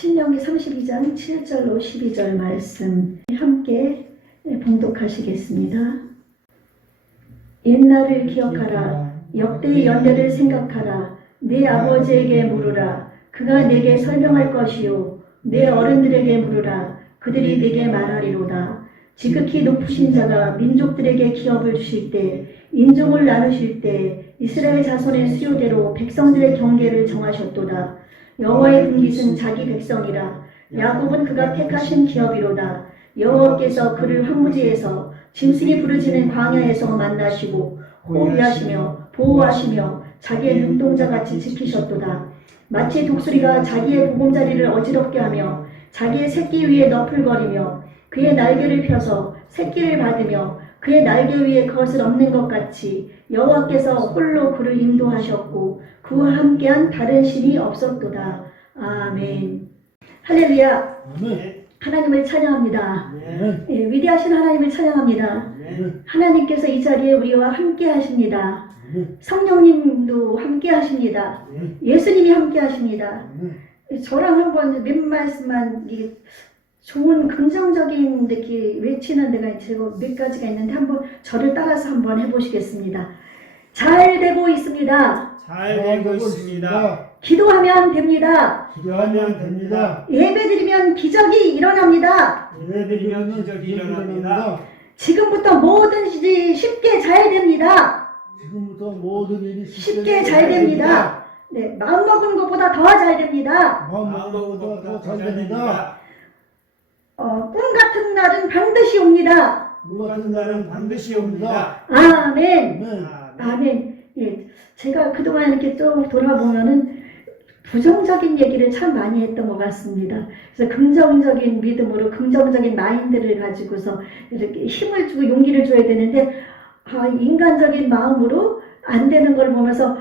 신명기 32장 7절로 12절 말씀 함께 봉독하시겠습니다. 옛날을 기억하라. 역대의 연대를 생각하라. 네 아버지에게 물으라. 그가 내게 설명할 것이요. 내 어른들에게 물으라. 그들이 내게 말하리로다. 지극히 높으신 자가 민족들에게 기업을 주실 때, 인종을 나누실 때 이스라엘 자손의 수요대로 백성들의 경계를 정하셨도다. 여호와의 분깃은 자기 백성이라. 야곱은 그가 택하신 기업이로다. 여호와께서 그를 황무지에서 짐승이 부르짖는 광야에서 만나시고 호위하시며 보호하시며 자기의 눈동자같이 지키셨도다. 마치 독수리가 자기의 보금자리를 어지럽게 하며 자기의 새끼 위에 너풀거리며 그의 날개를 펴서 새끼를 받으며 그의 날개 위에 그것을 엎는 것 같이 여호와께서 홀로 그를 인도하셨고 그와 함께한 다른 신이 없었도다. 아멘. 할렐루야. 하나님을 찬양합니다. 예, 위대하신 하나님을 찬양합니다. 하나님께서 이 자리에 우리와 함께 하십니다. 성령님도 함께 하십니다. 예수님이 함께 하십니다. 저랑 한번 몇 말씀만 좋은 긍정적인 이렇게 외치는 데가 제가 몇 가지가 있는데 한번 저를 따라서 한번 해보시겠습니다. 잘 되고 있습니다. 잘 되고 있습니다. 기도하면 됩니다. 기도하면 됩니다. 예배드리면 기적이 일어납니다. 예배드리면 기적이 일어납니다. 지금부터 뭐든지 쉽게 잘 됩니다. 지금부터 모든 일이 쉽게 잘 됩니다. 네, 마음먹은 것보다 더 잘 됩니다. 마음먹은 더 잘 됩니다. 꿈 같은 날은 반드시 옵니다. 물 같은 날은 반드시 옵니다. 아멘. 아멘. 아멘. 예, 제가 그동안 이렇게 쭉 돌아보면은 부정적인 얘기를 참 많이 했던 것 같습니다. 그래서 긍정적인 믿음으로 긍정적인 마인드를 가지고서 이렇게 힘을 주고 용기를 줘야 되는데 인간적인 마음으로 안 되는 걸 보면서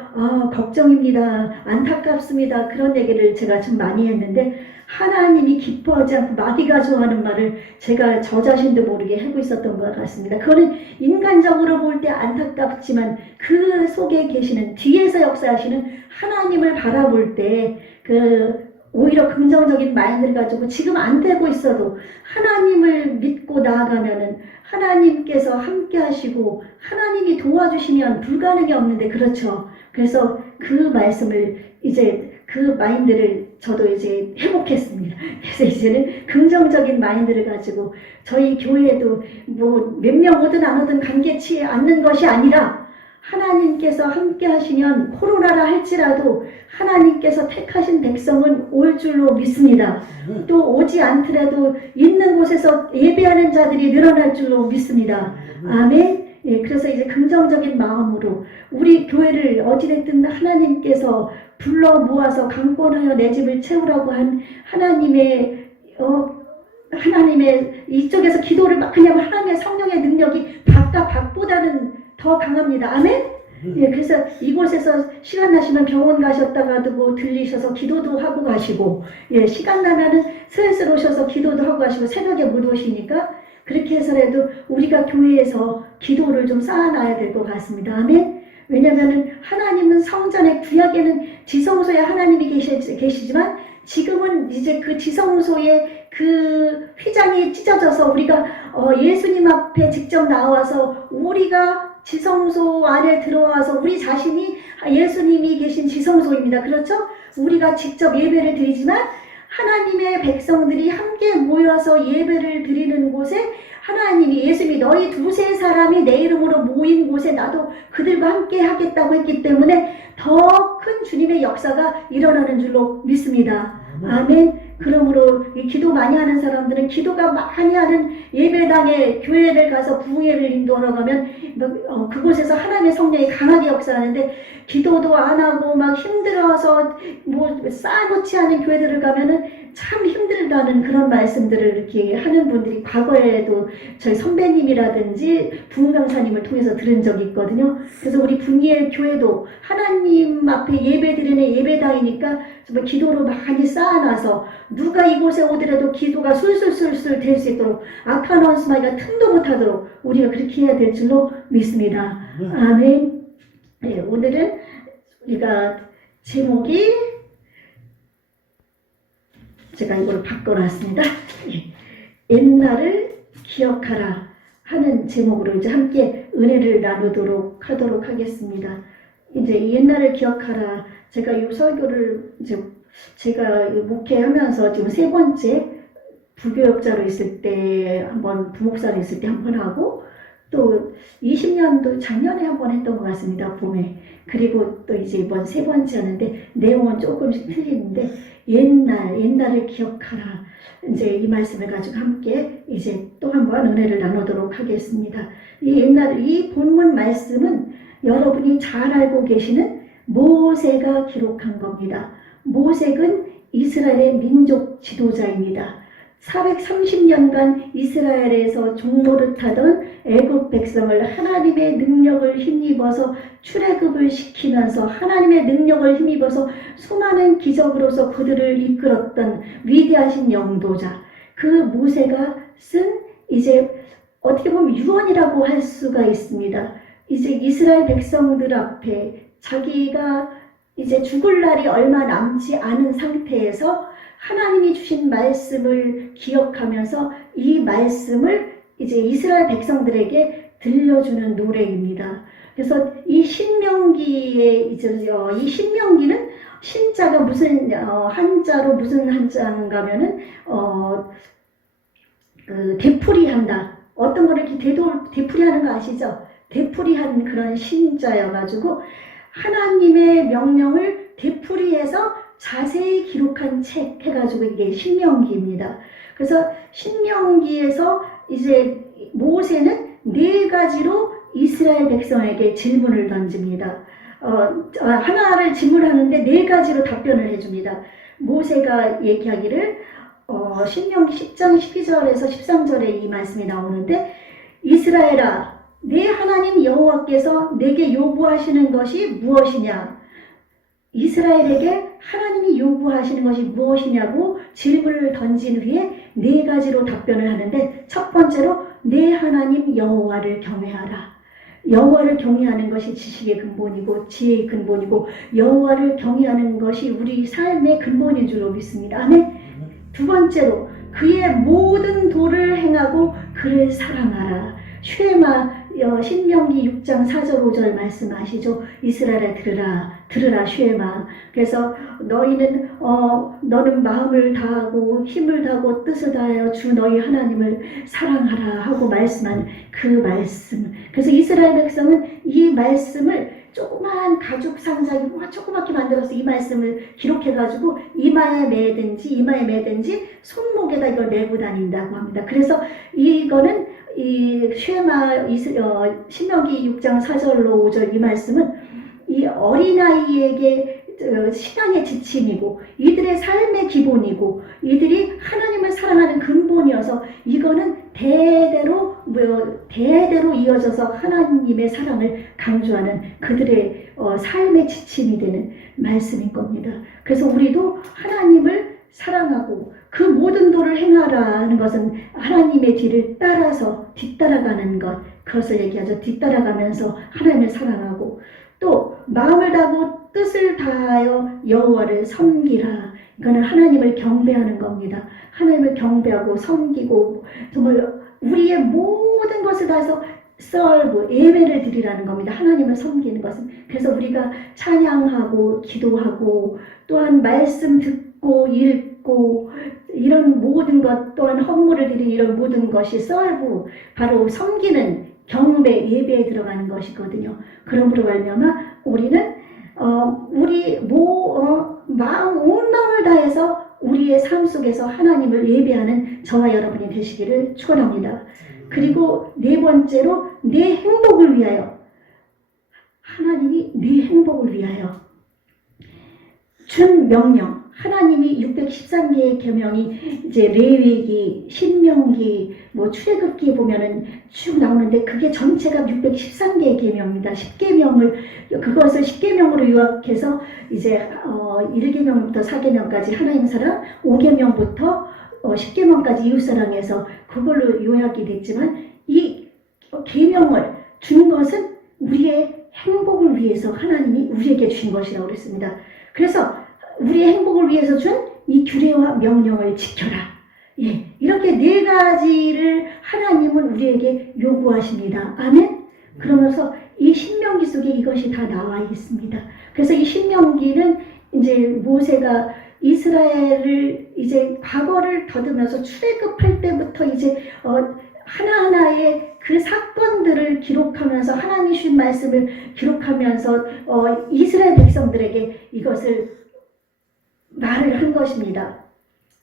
걱정입니다. 안타깝습니다. 그런 얘기를 제가 좀 많이 했는데 하나님이 기뻐하지 않고 마귀가 좋아하는 말을 제가 저 자신도 모르게 하고 있었던 것 같습니다. 그거는 인간적으로 볼 때 안타깝지만 그 속에 계시는 뒤에서 역사하시는 하나님을 바라볼 때 오히려 긍정적인 마인드를 가지고 지금 안 되고 있어도 하나님을 믿고 나아가면은 하나님께서 함께 하시고 하나님이 도와주시면 불가능이 없는데 그렇죠. 그래서 그 말씀을 이제 그 마인드를 저도 이제 회복했습니다. 그래서 이제는 긍정적인 마인드를 가지고 저희 교회에도 뭐 몇 명 오든 안 오든 관계치 않는 것이 아니라 하나님께서 함께 하시면 코로나라 할지라도 하나님께서 택하신 백성은 올 줄로 믿습니다. 또 오지 않더라도 있는 곳에서 예배하는 자들이 늘어날 줄로 믿습니다. 아멘. 예, 그래서 이제 긍정적인 마음으로 우리 교회를 어찌됐든 하나님께서 불러 모아서 강권하여 내 집을 채우라고 한 하나님의 이쪽에서 기도를 막 하냐면 하나님의 성령의 능력이 박보다는 더 강합니다. 아멘? 예, 그래서 이곳에서 시간 나시면 병원 가셨다가도 뭐 들리셔서 기도도 하고 가시고, 예, 시간 나면은 슬슬 오셔서 기도도 하고 가시고, 새벽에 못 오시니까 그렇게 해서라도 우리가 교회에서 기도를 좀 쌓아놔야 될 것 같습니다. 아멘? 왜냐면은 하나님은 성전에 구약에는 지성소에 하나님이 계시지만 지금은 이제 그 지성소에 그 휘장이 찢어져서 우리가 예수님 앞에 직접 나와서 우리가 지성소 안에 들어와서 우리 자신이 예수님이 계신 지성소입니다. 그렇죠? 우리가 직접 예배를 드리지만 하나님의 백성들이 함께 모여서 예배를 드리는 곳에 하나님이 예수님이 너희 두세 사람이 내 이름으로 모인 곳에 나도 그들과 함께 하겠다고 했기 때문에 더 큰 주님의 역사가 일어나는 줄로 믿습니다. 아멘. 그러므로 기도 많이 하는 사람들은 기도가 많이 하는 예배당에 교회를 가서 부흥회를 인도하러 가면 그곳에서 하나님의 성령이 강하게 역사하는데 기도도 안 하고 막 힘들어서 뭐 쌓아놓지 않은 교회들을 가면은 참 힘들다는 그런 말씀들을 이렇게 하는 분들이 과거에도 저희 선배님이라든지 부흥 강사님을 통해서 들은 적이 있거든요. 그래서 우리 분이의 교회도 하나님 앞에 예배드리는 예배당이니까 정말 기도로 많이 쌓아놔서 누가 이곳에 오더라도 기도가 술술술술 될 수 있도록 악한 원수마귀가 틈도 못하도록 우리가 그렇게 해야 될 줄로 믿습니다. 아멘. 네, 오늘은 우리가 제목이 제가 이걸 바꿔놨습니다. 옛날을 기억하라 하는 제목으로 이제 함께 은혜를 나누도록 하도록 하겠습니다. 이제 이 옛날을 기억하라. 제가 이 설교를 이제 제가 목회하면서 지금 세 번째 부교역자로 있을 때 한번 부목사로 있을 때 한번 하고 또 20년도 작년에 한번 했던 것 같습니다. 봄에. 그리고 또 이제 이번 세 번째 하는데 내용은 조금씩 틀리는데 옛날을 기억하라. 이제 이 말씀을 가지고 함께 이제 또 한번 은혜를 나누도록 하겠습니다. 이 본문 말씀은 여러분이 잘 알고 계시는 모세가 기록한 겁니다. 모세는 이스라엘의 민족 지도자입니다. 430년간 이스라엘에서 종노릇하던 애굽 백성을 하나님의 능력을 힘입어서 출애굽을 시키면서 하나님의 능력을 힘입어서 수많은 기적으로서 그들을 이끌었던 위대하신 영도자 그 모세가 쓴 이제 어떻게 보면 유언이라고 할 수가 있습니다. 이제 이스라엘 백성들 앞에 자기가 이제 죽을 날이 얼마 남지 않은 상태에서 하나님이 주신 말씀을 기억하면서 이 말씀을 이제 이스라엘 백성들에게 들려주는 노래입니다. 그래서 이 신명기에 이 신명기는 신자가 무슨 한자로 무슨 한자인가면은 그 되풀이한다. 어떤 거를 이렇게 되풀이하는 거 아시죠? 되풀이한 그런 신자여가지고 하나님의 명령을 되풀이해서 자세히 기록한 책 해가지고 이게 신명기입니다. 그래서 신명기에서 이제 모세는 4가지로 이스라엘 백성에게 질문을 던집니다. 하나를 질문하는데 4가지로 답변을 해줍니다. 모세가 얘기하기를 신명기 10장 12절에서 13절에 이 말씀이 나오는데 이스라엘아 내 하나님 여호와께서 내게 요구하시는 것이 무엇이냐? 이스라엘에게 하나님이 요구하시는 것이 무엇이냐고 질문을 던진 후에 4가지로 답변을 하는데 첫 번째로 내 하나님 여호와를 경외하라. 여호와를 경외하는 것이 지식의 근본이고 지혜의 근본이고 여호와를 경외하는 것이 우리 삶의 근본인 줄로 믿습니다. 아멘. 두 번째로 그의 모든 도를 행하고 그를 사랑하라. 쉐마 신명기 6장 4절 5절 말씀 아시죠? 이스라엘에 들으라 쉐마. 그래서 너는 마음을 다하고 힘을 다하고 뜻을 다하여 주 너희 하나님을 사랑하라 하고 말씀한 그 말씀. 그래서 이스라엘 백성은 이 말씀을 조그만 가죽 상자에 조그맣게 만들어서 이 말씀을 기록해가지고 이마에 매든지 손목에다 이걸 메고 다닌다고 합니다. 그래서 이거는 이 쉐마 신명기 6장 4절로 5절 이 말씀은 이 어린아이에게 신앙의 지침이고 이들의 삶의 기본이고 이들이 하나님을 사랑하는 근본이어서 이거는 대대로 이어져서 하나님의 사랑을 강조하는 그들의 삶의 지침이 되는 말씀인 겁니다. 그래서 우리도 하나님을 사랑하고 그 모든 도를 행하라는 것은 하나님의 뒤를 뒤따라가는 것, 그것을 얘기하죠. 뒤따라가면서 하나님을 사랑하고 또 마음을 다하고 뜻을 다하여 여호와를 섬기라. 이거는 하나님을 경배하는 겁니다. 하나님을 경배하고 섬기고 정말 우리의 모든 것을 다해서 예배를 드리라는 겁니다. 하나님을 섬기는 것은. 그래서 우리가 찬양하고 기도하고 또한 말씀 듣고 읽고 이런 모든 것 또한 헌물을 드리는 이런 모든 것이 바로 섬기는 경배 예배에 들어가는 것이거든요. 그러므로 말미암아 우리는 온 마음을 다해서 우리의 삶 속에서 하나님을 예배하는 저와 여러분이 되시기를 축원합니다. 그리고 4번째로 내 행복을 위하여 하나님이 내 행복을 위하여 준 명령 하나님이 613개의 계명이 이제 레위기, 신명기, 출애굽기에 보면은 쭉 나오는데 그게 전체가 613개의 계명입니다. 10계명을 그것을 10계명으로 요약해서 이제 1계명부터 4계명까지 하나님 사랑, 5계명부터 10계명까지 이웃 사랑해서 그걸로 요약이 됐지만 이 계명을 준 것은 우리의 행복을 위해서 하나님이 우리에게 주신 것이라고 그랬습니다. 그래서 우리의 행복을 위해서 준 이 규례와 명령을 지켜라. 예, 이렇게 네 가지를 하나님은 우리에게 요구하십니다. 아멘? 그러면서 이 신명기 속에 이것이 다 나와 있습니다. 그래서 이 신명기는 이제 모세가 이스라엘을 이제 과거를 더듬면서 출애굽할 때부터 이제 하나하나의 그 사건들을 기록하면서 하나님이 주신 말씀을 기록하면서 이스라엘 백성들에게 이것을 말을 한 것입니다.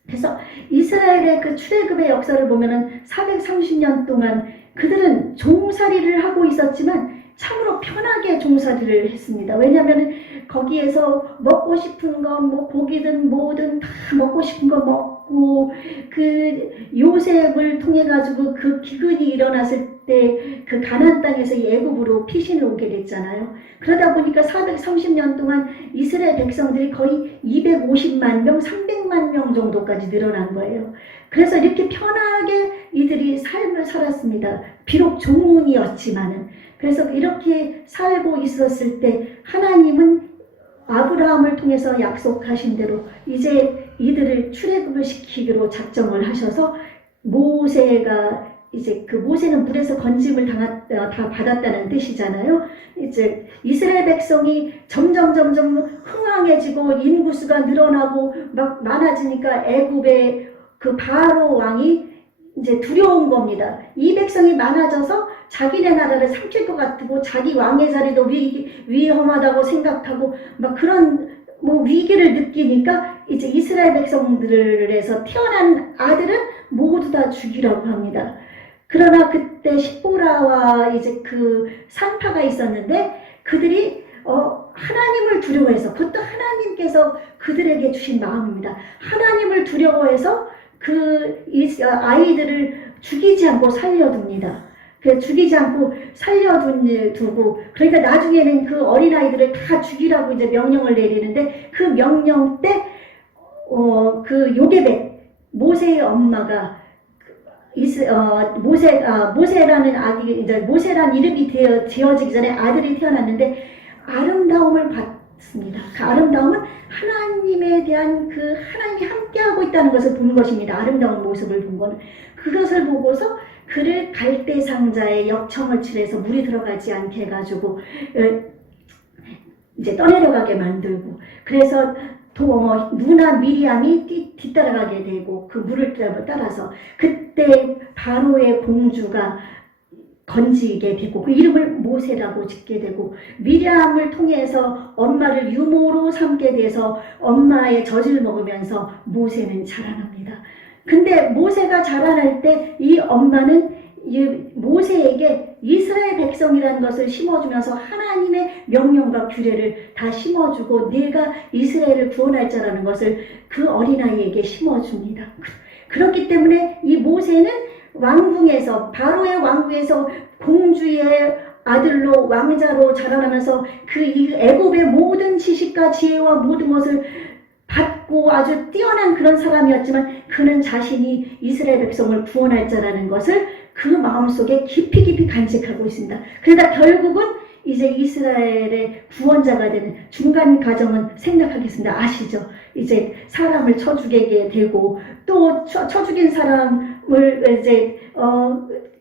그래서 이스라엘의 그 출애굽의 역사를 보면은 430년 동안 그들은 종살이를 하고 있었지만 참으로 편하게 종살이를 했습니다. 왜냐하면 거기에서 먹고 싶은 거, 뭐 고기든 뭐든 다 먹고 싶은 거 먹고, 그 요셉을 통해 가지고 그 기근이 일어났을 때 그 가나안 땅에서 이 애굽으로 피신을 오게 됐잖아요. 그러다 보니까 430년 동안 이스라엘 백성들이 거의 250만 명, 300만 명 정도까지 늘어난 거예요. 그래서 이렇게 편하게 이들이 삶을 살았습니다. 비록 종문이었지만은. 그래서 이렇게 살고 있었을 때 하나님은 아브라함을 통해서 약속하신 대로 이제 이들을 출애굽을 시키기로 작정을 하셔서 모세가 이제 그 모세는 물에서 건짐을 다 받았다는 뜻이잖아요. 이제 이스라엘 백성이 점점 흥왕해지고 인구수가 늘어나고 막 많아지니까 애굽의 그 바로 왕이 이제 두려운 겁니다. 이 백성이 많아져서 자기네 나라를 삼킬 것 같고 자기 왕의 자리도 위험하다고 생각하고 막 그런 뭐 위기를 느끼니까 이제 이스라엘 백성들에서 태어난 아들은 모두 다 죽이라고 합니다. 그러나 그때 십보라와 이제 그 산파가 있었는데 그들이 하나님을 두려워해서, 그것도 하나님께서 그들에게 주신 마음입니다. 하나님을 두려워해서 그 아이들을 죽이지 않고 살려둡니다. 죽이지 않고 살려두고, 그러니까 나중에는 그 어린아이들을 다 죽이라고 이제 명령을 내리는데, 그 명령 때 그 요게벳 모세의 엄마가 모세라는 아기, 이제 모세라는 이름이 지어지기 전에 아들이 태어났는데 아름다움을 받습니다. 그 아름다움은 하나님에 대한 그 하나님이 함께하고 있다는 것을 보는 것입니다. 아름다운 모습을 본 거는. 그것을 보고서 그를 갈대 상자에 역청을 칠해서 물이 들어가지 않게 해가지고 이제 떠내려가게 만들고, 그래서 누나 미리암이 뒤따라가게 되고 그 물을 따라서 그때 바로의 공주가 건지게 되고 그 이름을 모세라고 짓게 되고, 미리암을 통해서 엄마를 유모로 삼게 돼서 엄마의 젖을 먹으면서 모세는 자라납니다. 근데 모세가 자라날 때 이 엄마는 모세에게 이스라엘 백성이라는 것을 심어주면서 하나님의 명령과 규례를 다 심어주고 내가 이스라엘을 구원할 자라는 것을 그 어린아이에게 심어줍니다. 그렇기 때문에 이 모세는 왕궁에서, 바로의 왕궁에서 공주의 아들로 왕자로 자라나면서 그 애굽의 모든 지식과 지혜와 모든 것을 받고 아주 뛰어난 그런 사람이었지만 그는 자신이 이스라엘 백성을 구원할 자라는 것을 그 마음속에 깊이 간직하고 있습니다. 그러다 결국은 이제 이스라엘의 구원자가 되는 중간 과정은 생각하겠습니다. 아시죠? 이제 사람을 쳐 죽이게 되고 또 쳐 죽인 사람을 이제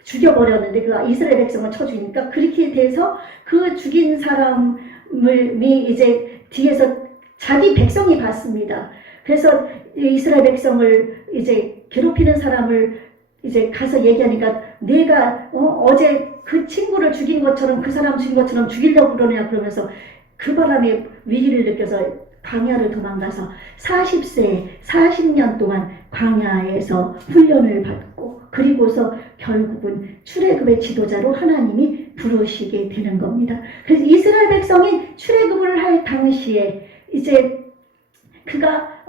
죽여버렸는데 그 이스라엘 백성을 쳐 죽이니까 그렇게 돼서 그 죽인 사람이 이제 뒤에서 자기 백성이 봤습니다. 그래서 이스라엘 백성을 이제 괴롭히는 사람을 이제 가서 얘기하니까 내가 어제 그 친구를 죽인 것처럼 그 사람 죽인 것처럼 죽이려고 그러냐 그러면서 그 바람에 위기를 느껴서 광야를 도망가서 40세에 40년 동안 광야에서 훈련을 받고 그리고서 결국은 출애굽의 지도자로 하나님이 부르시게 되는 겁니다. 그래서 이스라엘 백성이 출애굽을 할 당시에 이제 그가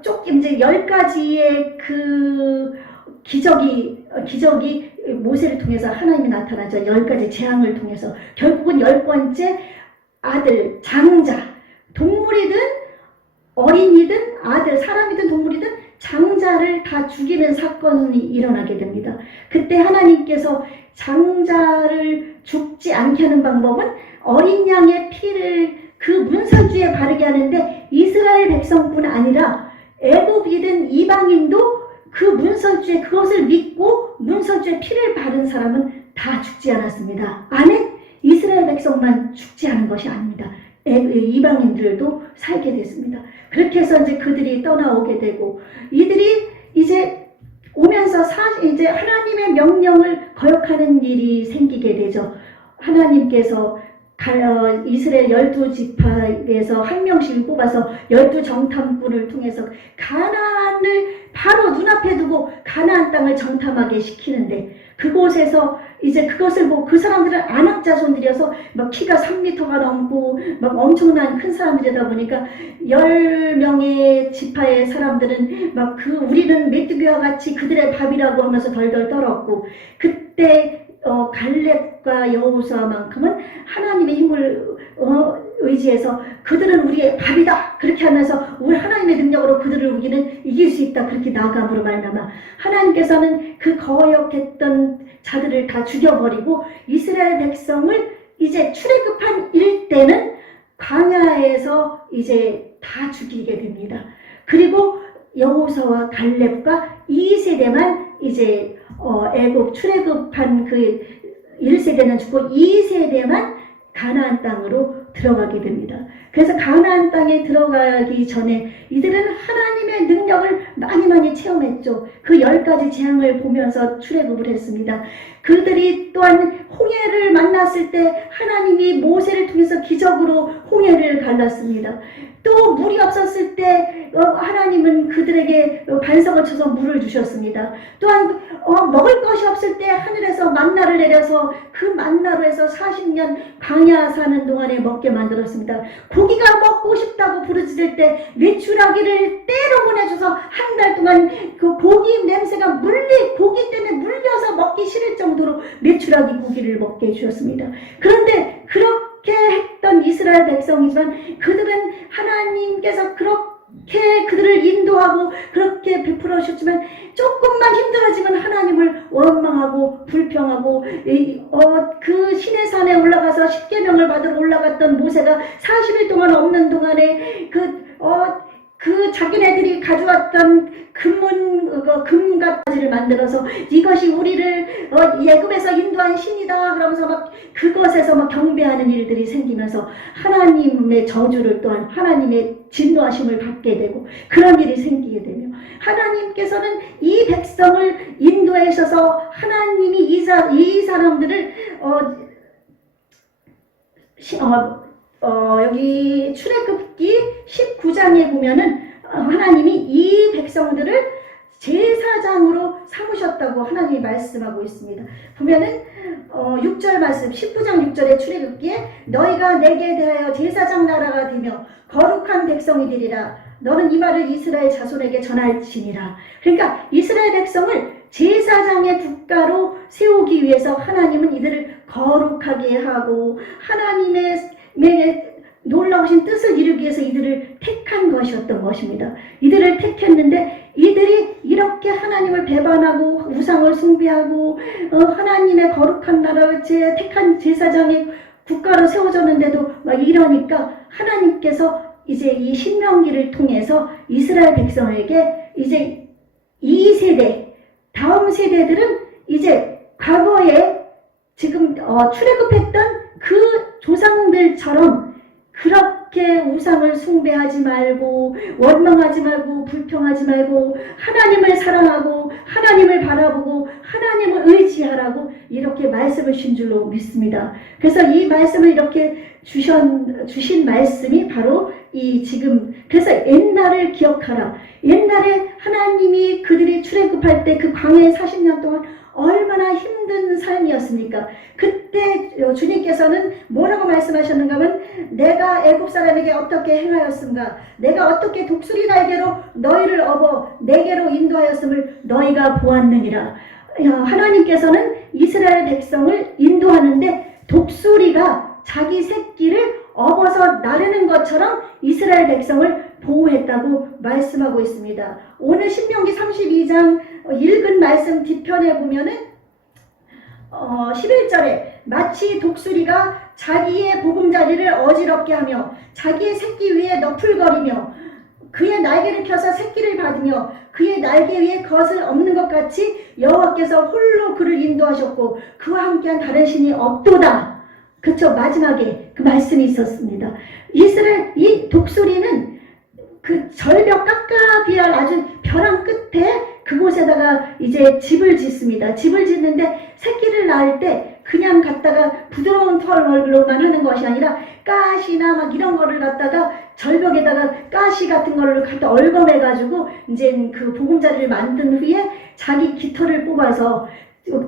조금 이제 10가지의 그 기적이 모세를 통해서 하나님이 나타나죠. 10가지 재앙을 통해서 결국은 10번째 아들, 장자, 동물이든 어린이든 아들, 사람이든 동물이든 장자를 다 죽이는 사건이 일어나게 됩니다. 그때 하나님께서 장자를 죽지 않게 하는 방법은 어린 양의 피를 그 문설주에 바르게 하는데 이스라엘 백성뿐 아니라 애굽이든 이방인도 그 문설주에 그것을 믿고 문설주에 피를 바른 사람은 다 죽지 않았습니다. 아멘. 이스라엘 백성만 죽지 않은 것이 아닙니다. 이방인들도 살게 됐습니다. 그렇게 해서 이제 그들이 떠나오게 되고 이들이 이제 오면서 이제 하나님의 명령을 거역하는 일이 생기게 되죠. 하나님께서 이스라엘 12지파에서 한 명씩 뽑아서 12정탐꾼을 통해서 가나안을 바로 눈앞에 두고 가나안 땅을 정탐하게 시키는데 그곳에서 이제 그것을 보고 그 사람들은 안악 자손들이어서 막 키가 3m가 넘고 막 엄청난 큰 사람들이다 보니까 10명의 지파의 사람들은 막 우리는 메뚜기와 같이 그들의 밥이라고 하면서 덜덜 떨었고 그때 갈렙과 여호수아만큼은 하나님의 힘을 의지해서 그들은 우리의 밥이다 그렇게 하면서 우리 하나님의 능력으로 그들을 우리는 이길 수 있다 그렇게 나아감으로 말미암아 하나님께서는 그 거역했던 자들을 다 죽여버리고 이스라엘 백성을 이제 출애굽한 일때는 광야에서 이제 다 죽이게 됩니다. 그리고 여호수아와 갈렙과 2세대만 이제 애굽 출애굽한 그 1세대는 죽고 2세대만 가나안 땅으로 들어가게 됩니다. 그래서 가나안 땅에 들어가기 전에 이들은 하나님의 능력을 많이 체험했죠. 그 10가지 재앙을 보면서 출애굽을 했습니다. 그들이 또한 홍해를 만났을 때 하나님이 모세를 통해서 기적으로 홍해를 갈랐습니다. 또 물이 없었을 때 하나님은 그들에게 반석을 쳐서 물을 주셨습니다. 또한 먹을 것이 없을 때 하늘에서 만나를 내려서 그 만나로 해서 40년 광야 사는 동안에 먹게 만들었습니다. 고기가 먹고 싶다고 부르짖을 때 메추라기를 때로 보내줘서 한 달 동안 그 고기 냄새가 고기 때문에 물려서 먹기 싫을 정도로 메추라기 고기를 먹게 해주셨습니다. 그런데 그렇게 했던 이스라엘 백성이지만 그들은 하나님께서 그렇게 그들을 인도하고 그렇게 베풀어 주셨지만 조금만 힘들어지면 하나님을 원망하고 불평하고 그 시내산에 올라가서 십계명을 받으러 올라갔던 모세가 40일 동안 없는 동안에 그 자기네들이 가져왔던 금가지를 만들어서 이것이 우리를 애굽에서 인도한 신이다 그러면서 막 그것에서 막 경배하는 일들이 생기면서 하나님의 저주를 또한 하나님의 진노하심을 받게 되고 그런 일이 생기게 되며 하나님께서는 이 백성을 인도하셔서 하나님이 이 사람들을 여기 출애굽기 19장에 보면은 하나님이 이 백성들을 제사장으로 삼으셨다고 하나님이 말씀하고 있습니다. 보면은 6절 말씀 19장 6절에 출애굽기에 너희가 내게 대하여 제사장 나라가 되며 거룩한 백성이 되리라. 너는 이 말을 이스라엘 자손에게 전할지니라. 그러니까 이스라엘 백성을 제사장의 국가로 세우기 위해서 하나님은 이들을 거룩하게 하고 하나님의 놀라우신 뜻을 이루기 위해서 이들을 택한 것이었던 것입니다. 이들을 택했는데 이들이 이렇게 하나님을 배반하고 우상을 숭배하고 하나님의 거룩한 나라를 택한 제사장의 국가로 세워졌는데도 막 이러니까 하나님께서 이제 이 신명기를 통해서 이스라엘 백성에게 이제 2세대 다음 세대들은 이제 과거에 지금 출애굽했던 그 조상들처럼 그렇게 우상을 숭배하지 말고 원망하지 말고 불평하지 말고 하나님을 사랑하고 하나님을 바라보고 하나님을 의지하라고 이렇게 말씀을 주신 줄로 믿습니다. 그래서 이 말씀을 이렇게 주신 말씀이 바로 그래서 옛날을 기억하라. 옛날에 하나님이 그들이 출애굽할 때 그 광야에 40년 동안 얼마나 힘든 삶이었습니까? 그때 주님께서는 뭐라고 말씀하셨는가 하면 내가 애굽 사람에게 어떻게 행하였음가 내가 어떻게 독수리 날개로 너희를 업어 내게로 인도하였음을 너희가 보았느니라. 하나님께서는 이스라엘 백성을 인도하는데 독수리가 자기 새끼를 업어서 나르는 것처럼 이스라엘 백성을 보호했다고 말씀하고 있습니다. 오늘 신명기 32장 읽은 말씀 뒤편에 보면은 11절에 마치 독수리가 자기의 보금자리를 어지럽게 하며 자기의 새끼 위에 너풀거리며 그의 날개를 펴서 새끼를 받으며 그의 날개 위에 것을 없는 것 같이 여호와께서 홀로 그를 인도하셨고 그와 함께한 다른 신이 없도다. 그쵸? 마지막에 그 말씀이 있었습니다. 이스라엘 이 독수리는 그 절벽 깎아비할 아주 벼랑 끝에 그곳에다가 이제 집을 짓습니다. 집을 짓는데 새끼를 낳을 때 그냥 갖다가 부드러운 털로만 하는 것이 아니라 가시나 막 이런 거를 갖다가 절벽에다가 가시 같은 거를 갖다 얽어매가지고 이제 그 보금자리를 만든 후에 자기 깃털을 뽑아서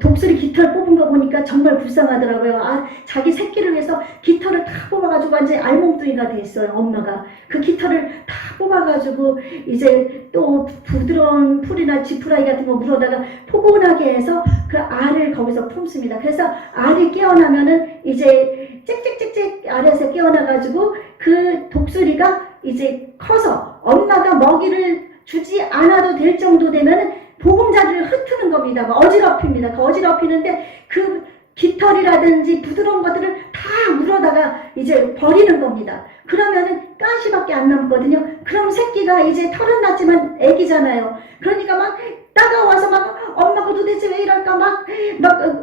독수리 깃털 뽑은 거 보니까 정말 불쌍하더라고요. 자기 새끼를 위해서 깃털을 다 뽑아가지고 완전히 알몸뚱이가 돼 있어요. 엄마가 그 깃털을 다 뽑아가지고 이제 또 부드러운 풀이나 지푸라기 같은 거 물어다가 포근하게 해서 그 알을 거기서 품습니다. 그래서 알이 깨어나면은 이제 짹짹짹짹 알에서 깨어나가지고 그 독수리가 이제 커서 엄마가 먹이를 주지 않아도 될 정도 되면 보금자리를 흩트는 겁니다. 어지럽힙니다. 그 어지럽히는데 그 깃털이라든지 부드러운 것들을 다 물어다가 이제 버리는 겁니다. 그러면은 가시밖에 안 남거든요. 그럼 새끼가 이제 털은 났지만 애기잖아요. 그러니까 막 따가워서 막 엄마가 도대체 왜 이럴까 막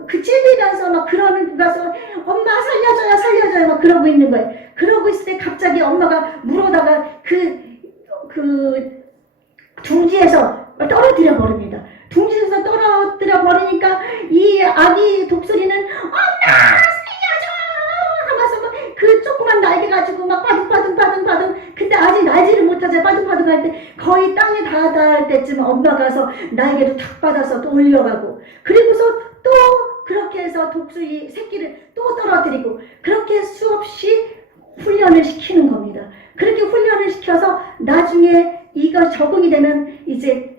그 찔리면서 막 그러는 가서 엄마 살려줘요 살려줘요 막 그러고 있는 거예요. 그러고 있을 때 갑자기 엄마가 물어다가 그 둥지에서 떨어뜨려 버립니다. 둥지에서 떨어뜨려 버리니까 이 아기 독수리는 엄마 살려줘 하면서 막 그 조그만 날개 가지고 막 바둥바둥 근데 아직 날지를 못하죠. 바둥바둥 할 때 거의 땅에 닿을 때쯤 엄마가 가서 날개를 탁 받아서 또 올려가고 그리고서 또 그렇게 해서 독수리 새끼를 또 떨어뜨리고 그렇게 수없이 훈련을 시키는 겁니다. 그렇게 훈련을 시켜서 나중에 이거 적응이 되면 이제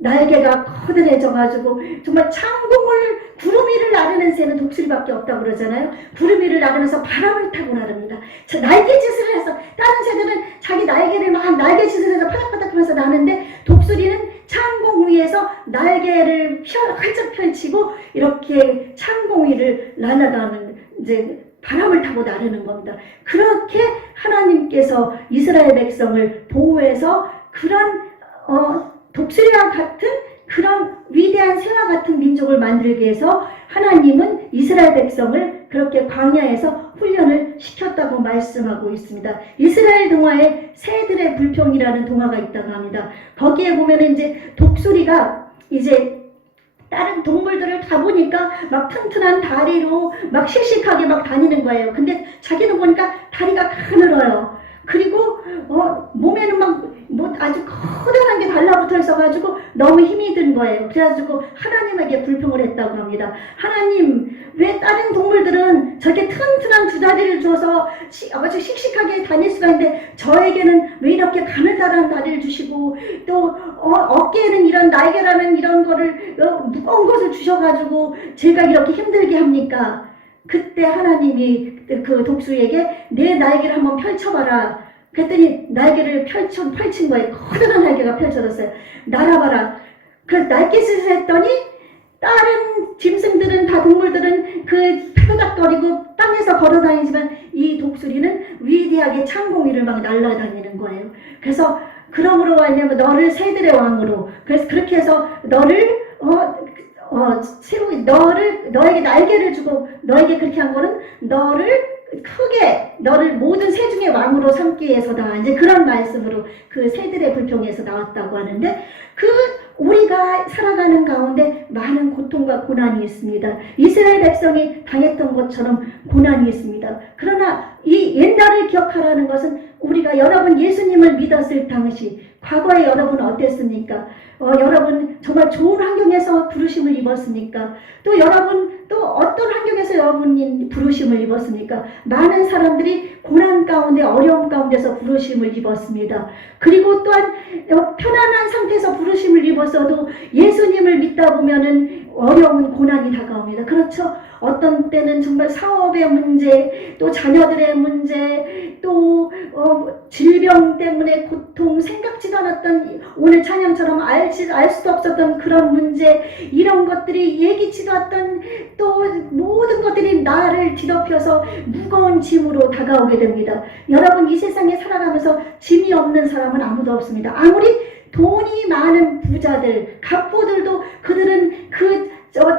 날개가 커다래져가지고 정말 창공을 구름 위를 나르는 새는 독수리밖에 없다고 그러잖아요. 구름 위를 나르면서 바람을 타고 나릅니다. 날개짓을 해서 다른 새들은 자기 날개를 막 날개짓을 해서 파닥파닥 하면서 나는데 독수리는 창공 위에서 날개를 활짝 펼치고 이렇게 창공 위를 날아가는 이제 바람을 타고 나르는 겁니다. 그렇게 하나님께서 이스라엘 백성을 보호해서 그런 독수리와 같은 그런 위대한 새와 같은 민족을 만들기 위해서 하나님은 이스라엘 백성을 그렇게 광야에서 훈련을 시켰다고 말씀하고 있습니다. 이스라엘 동화에 새들의 불평이라는 동화가 있다고 합니다. 거기에 보면은 이제 독수리가 이제 다른 동물들을 다 보니까 막 튼튼한 다리로 막 씩씩하게 막 다니는 거예요. 근데 자기는 보니까 다리가 가늘어요. 그리고 몸에는 막 아주 커다란 게 달라붙어 있어가지고 너무 힘이 든 거예요. 그래가지고 하나님에게 불평을 했다고 합니다. 하나님 왜 다른 동물들은 저렇게 튼튼한 두 다리를 줘서 아주 씩씩하게 다닐 수가 있는데 저에게는 왜 이렇게 가느다란 다리를 주시고 또 어깨에는 이런 날개라는 이런 거를 무거운 것을 주셔가지고 제가 이렇게 힘들게 합니까? 그때 하나님이 그 독수리에게 내 날개를 한번 펼쳐봐라. 그랬더니 날개를 펼친 거예요. 커다란 날개가 펼쳐졌어요. 날아봐라. 그 날개짓을 했더니 다른 짐승들은 다 동물들은 그 파도닥거리고 땅에서 걸어다니지만 이 독수리는 위대하게 창공 위를 막 날아다니는 거예요. 그래서 그러므로 말미암아 너를 새들의 왕으로 그래서 그렇게 해서 너를 너에게 날개를 주고 너에게 그렇게 한 거는 너를 모든 새 중에 왕으로 삼기 위해서다. 이제 그런 말씀으로 그 새들의 불평에서 나왔다고 하는데 우리가 살아가는 가운데 많은 고통과 고난이 있습니다. 이스라엘 백성이 당했던 것처럼 고난이 있습니다. 그러나 이 옛날을 기억하라는 것은 우리가 여러분 예수님을 믿었을 당시 과거에 여러분 어땠습니까? 여러분 정말 좋은 환경에서 부르심을 입었습니까? 또 여러분 또 어떤 환경에서 여러분이 부르심을 입었습니까? 많은 사람들이 고난 가운데 어려움 가운데서 부르심을 입었습니다. 그리고 또한 편안한 상태에서 부르심을 입었어도 예수님을 믿다 보면은 어려운 고난이 다가옵니다. 그렇죠? 어떤 때는 정말 사업의 문제, 또 자녀들의 문제, 또 질병 때문에 고통, 생각지도 않았던 오늘 찬양처럼 알 수도 없었던 그런 문제, 이런 것들이 예기치도 않았던 또 모든 것들이 나를 뒤덮여서 무거운 짐으로 다가오게 됩니다. 여러분, 이 세상에 살아가면서 짐이 없는 사람은 아무도 없습니다. 아무리 돈이 많은 부자들, 갑부들도 그들은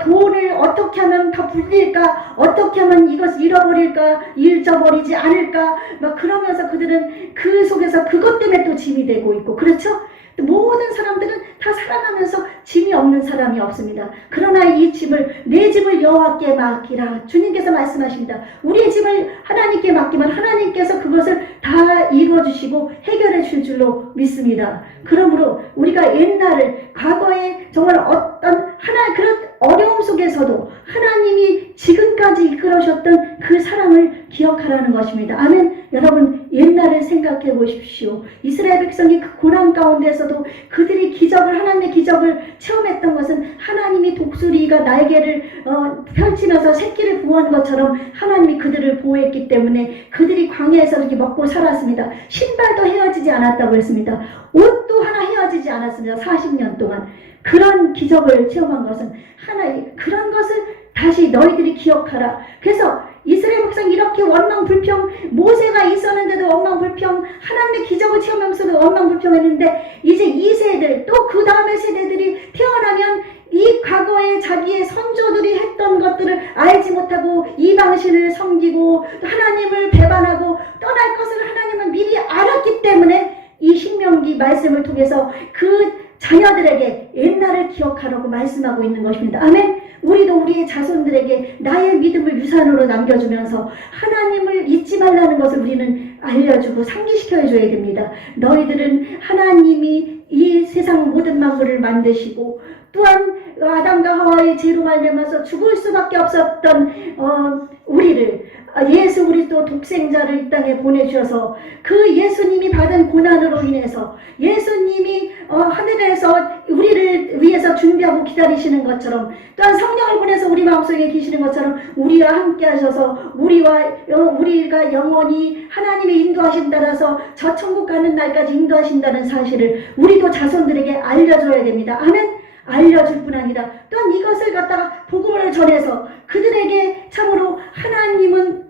돈을 어떻게 하면 더 불릴까, 어떻게 하면 이것을 잃어버릴까, 잃어버리지 않을까, 막 그러면서 그들은 그 속에서 그것 때문에 또 짐이 되고 있고, 그렇죠? 모든 사람들은 다 살아가면서 짐이 없는 사람이 없습니다. 그러나 이 짐을, 내 짐을 여호와께 맡기라. 주님께서 말씀하십니다. 우리의 짐을 하나님께 맡기면 하나님께서 그것을 다 이루어주시고 해결해 줄 줄로 믿습니다. 그러므로 우리가 옛날을, 과거에 정말 어떤 그런 어려움 속에서도 하나님이 지금까지 이끌어주셨던 그 사랑을 기억하라는 것입니다. 아멘. 여러분, 옛날을 생각해 보십시오. 이스라엘 백성이 그 고난 가운데서도 그들이 하나님의 기적을 체험했던 것은 하나님이 독수리가 날개를 펼치면서 새끼를 보호하는 것처럼 하나님이 그들을 보호했기 때문에 그들이 광야에서 이렇게 먹고 살았습니다. 신발도 헤어지지 않았다고 했습니다. 옷도 하나 헤어지지 않았습니다. 40년 동안. 그런 기적을 체험한 것은 그런 것을 다시 너희들이 기억하라. 그래서 이스라엘 백성이 이렇게 원망불평, 모세가 있었는데도 원망불평, 하나님의 기적을 체험하면서도 원망불평했는데 이제 이 세대, 또 그 다음의 세대들이 태어나면 이 과거에 자기의 선조들이 했던 것들을 알지 못하고 이방신을 섬기고 하나님을 배반하고 떠날 것을 하나님은 미리 알았기 때문에 이 신명기 말씀을 통해서 그 자녀들에게 옛날을 기억하라고 말씀하고 있는 것입니다. 아멘. 우리도 우리의 자손들에게 나의 믿음을 유산으로 남겨주면서 하나님을 잊지 말라는 것을 우리는 알려주고 상기시켜 줘야 됩니다. 너희들은 하나님이 이 세상 모든 만물을 만드시고 또한 아담과 하와의 죄로 말미암아서 죽을 수밖에 없었던 우리를 예수 그리스도 독생자를 이 땅에 보내주셔서 그 예수님이 받은 고난으로 인해서 예수님이 하늘에서 우리를 위해서 준비하고 기다리시는 것처럼 또한 성령을 보내서 우리 마음속에 계시는 것처럼 우리와 함께 하셔서 우리가 영원히 하나님의 인도하심 따라서 저 천국 가는 날까지 인도하신다는 사실을 우리도 자손들에게 알려줘야 됩니다. 아멘. 알려줄 뿐 아니라 또한 이것을 갖다가 복음을 전해서 그들에게 참으로 하나님은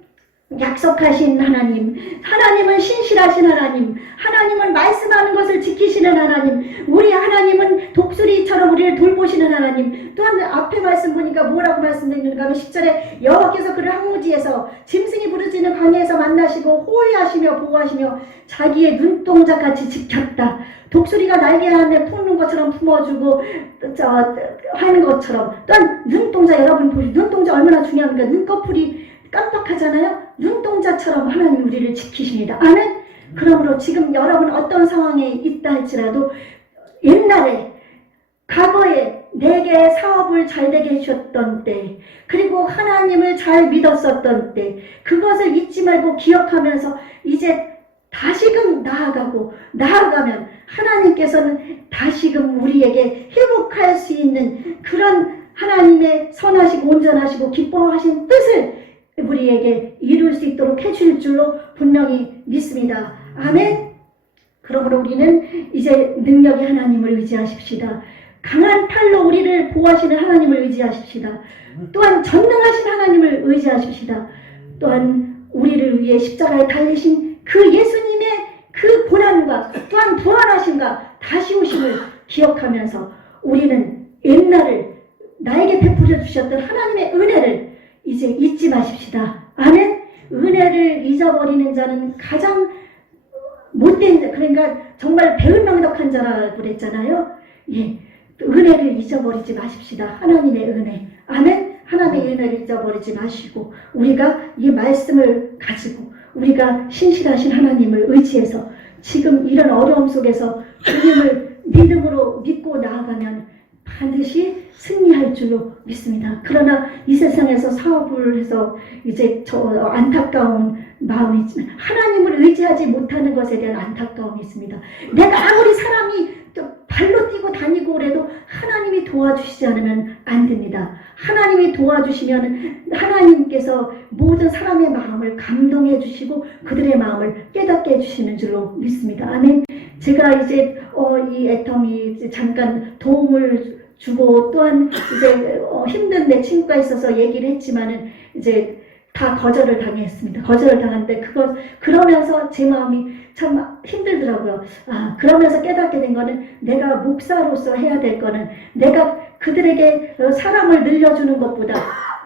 약속하신 하나님, 하나님은 신실하신 하나님, 하나님은 말씀하는 것을 지키시는 하나님, 우리 하나님은 독수리처럼 우리를 돌보시는 하나님. 또한 앞에 말씀 보니까 뭐라고 말씀드리는가 하면 10절에 여호와께서 그를 항무지에서 짐승이 부르짖는 광야에서 만나시고 호위하시며 보호하시며 자기의 눈동자같이 지켰다. 독수리가 날개 안에 품는 것처럼 품어주고 하는 것처럼 또한 눈동자, 여러분 보시죠. 눈동자 얼마나 중요합니까? 눈꺼풀이 깜빡하잖아요. 눈동자처럼 하나님 우리를 지키십니다. 아멘. 그러므로 지금 여러분 어떤 상황에 있다 할지라도 옛날에 과거에 내게 사업을 잘 되게 해주셨던 때, 그리고 하나님을 잘 믿었었던 때, 그것을 잊지 말고 기억하면서 이제 다시금 나아가면 하나님께서는 다시금 우리에게 회복할 수 있는 그런 하나님의 선하시고 온전하시고 기뻐하신 뜻을 우리에게 이룰 수 있도록 해줄 줄로 분명히 믿습니다. 아멘. 그러므로 우리는 이제 능력의 하나님을 의지하십시다. 강한 팔로 우리를 보호하시는 하나님을 의지하십시다. 또한 전능하신 하나님을 의지하십시다. 또한 우리를 위해 십자가에 달리신 그 예수님의 그 고난과 또한 부활하심과 다시 오심을 기억하면서 우리는 옛날을 나에게 베풀어 주셨던 하나님의 은혜를 이제 잊지 마십시다. 아멘. 은혜를 잊어버리는 자는 가장 못된 자, 그러니까 정말 배은망덕한 자라고 그랬잖아요. 예, 은혜를 잊어버리지 마십시다. 하나님의 은혜. 아멘. 하나님의 은혜를 잊어버리지 마시고 우리가 이 말씀을 가지고 우리가 신실하신 하나님을 의지해서 지금 이런 어려움 속에서 주님을 믿음으로 믿고 나아가면 반드시 승리할 줄로 믿습니다. 그러나 이 세상에서 사업을 해서 이제 안타까운 마음이 있지만 하나님을 의지하지 못하는 것에 대한 안타까움이 있습니다. 내가 아무리 사람이 발로 뛰고 다니고 그래도 하나님이 도와주시지 않으면 안 됩니다. 하나님이 도와주시면 하나님께서 모든 사람의 마음을 감동해 주시고 그들의 마음을 깨닫게 해주시는 줄로 믿습니다. 아멘. 제가 이제 이 애텀이 이제 잠깐 도움을 주고 또한 이제 힘든 내 친구가 있어서 얘기를 했지만은 이제 다 거절을 당했습니다. 거절을 당했는데 그러면서 제 마음이 참 힘들더라고요. 그러면서 깨닫게 된 거는 내가 목사로서 해야 될 거는 내가 그들에게 사랑을 늘려주는 것보다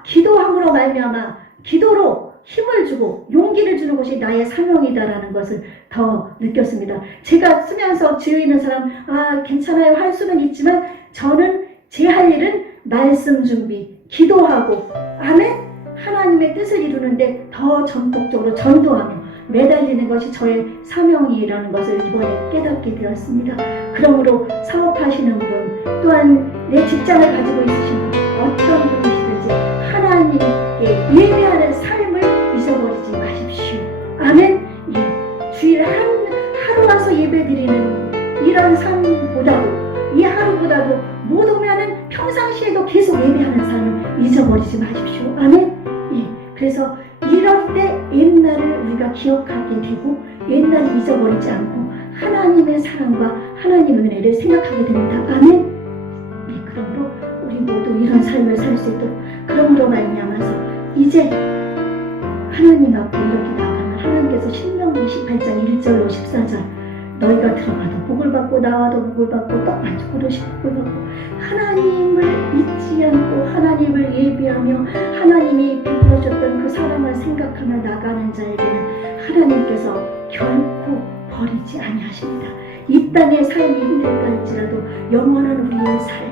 기도함으로 말미암아 기도로 힘을 주고 용기를 주는 것이 나의 사명이다라는 것을 더 느꼈습니다. 제가 쓰면서 주위에 있는 사람 괜찮아요 할 수는 있지만 저는 제 할 일은 말씀 준비, 기도하고 아멘. 하나님의 뜻을 이루는데 더 전폭적으로 전도하며 매달리는 것이 저의 사명이라는 것을 이번에 깨닫게 되었습니다. 그러므로 사업하시는 분 또한 내 직장을 가지고 있으신 분 어떤 분이시든지 하나님께 예배하는 삶을 잊어버리지 마십시오. 아멘. 주일 하루 와서 예배드리는 이런 삶보다도 이 하루보다도 못 오면은 평상시에도 계속 예배하는 삶을 잊어버리지 마십시오. 아멘. 그래서 이럴 때 옛날을 우리가 기억하게 되고 옛날을 잊어버리지 않고 하나님의 사랑과 하나님의 은혜를 생각하게 됩니다. 아멘. 그러므로 우리 모두 이런 삶을 살 수 있도록 그러므로 말미암아서 이제 하나님 앞에 이렇게 나가면 하나님께서 신명기 28장 1절로 14절 너희가 들어가도 복을 받고 나와도 복을 받고 떡 한 그릇씩 복을 받고 하나님을 잊지 않고 하나님을 예배하며 하나님이 베풀어줬던 그 사랑을 생각하며 나가는 자에게는 하나님께서 결코 버리지 아니하십니다. 이 땅의 삶이 힘들다 할지라도 영원한 우리의 삶